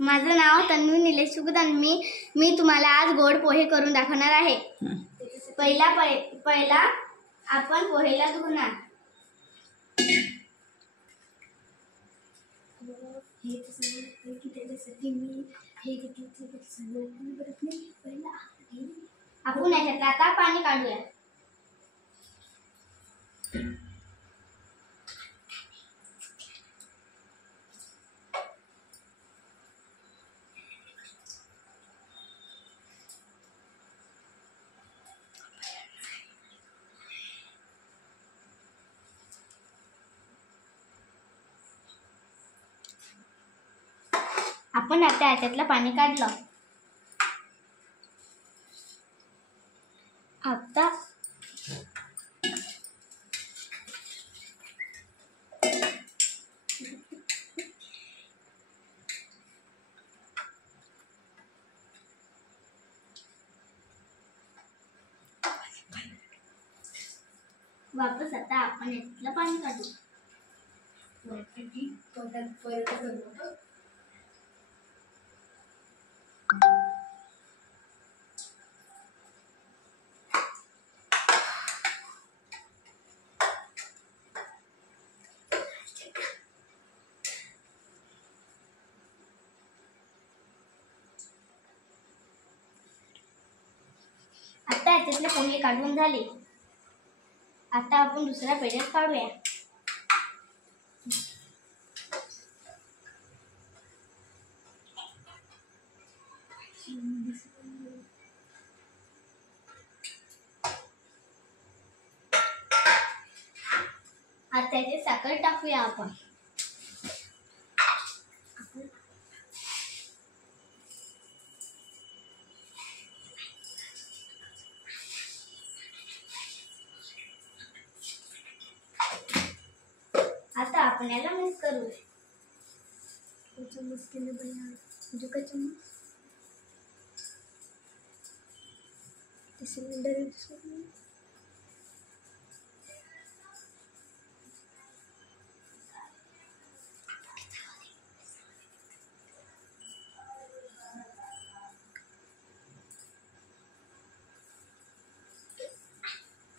माझं नाव तन्वी निलेश सुगदान। मी तुम्हाला आज गोड पोहे करून दाखवणार आहे। पहिला आपण पोहेला धुणार। आपण याच्यात आता पाणी काढूया। आपण आता याच्यातलं पाणी काढलं। आता वापस आपण याच्यातलं पाणी काढू। आता याच्यातले पोहे काढून झाले। आता आपण दुसऱ्या पेढ्यात काढूया। आता याची साखर टाकूया आपण। आता आपण याला मिक्स करू। चम्मच के लिए बढ़िया जो का चम्मच सिलेंडर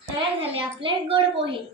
तयार झाले आपले गोड पोहे।